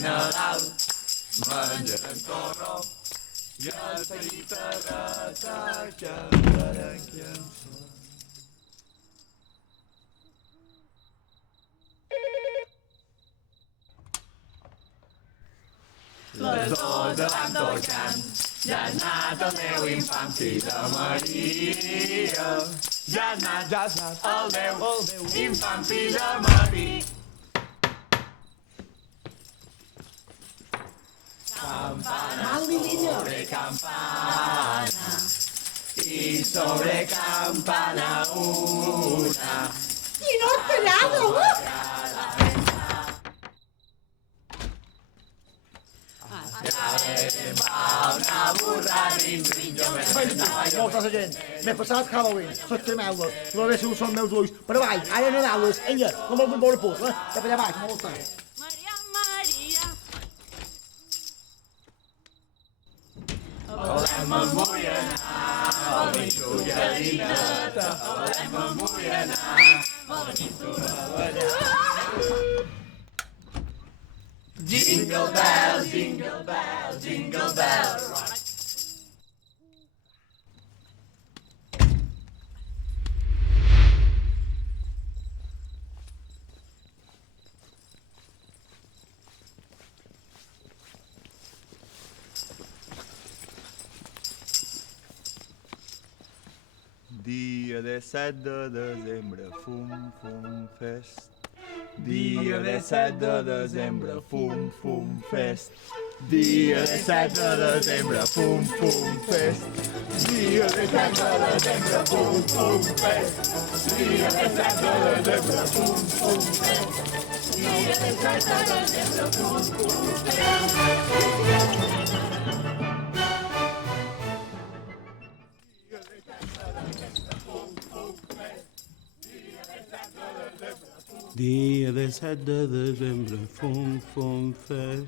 Nadal, menjarem torró i el petita que entenem qui en som. Les 12 van tocant, ja ha anat el meu infant fill de Maria. Ja ha anat el meu infant fill de Maria. Campana sobre campana y sobre campana una. Inesperado! Una burra, rin, rin, jo me Molta gent, m'he passat Halloween, soc tremendo, si volgués ser són meus ulls, però vai, ara Nadales, ella, no me'l vull veure pus, cap allà baix, molta. Maria, volem emmoienar, el mitjo gallineta, volem emmoienar, el mitjo gallineta. Jingle bells, jingle bells, jingle bells rock. Dia 17 de desembre, Fum Fum Fest. Dia 17 de desembre, Fum Fum Fest. Dia 17 de desembre, Fum Fum Fest. Dia 17 de desembre, Fum Fum Fest. Dia 17 de desembre, Fum Fum Fest. Dia 17 de desembre, Fum Fum Fest. Dia 17 de desembre, Fum Fum Fest.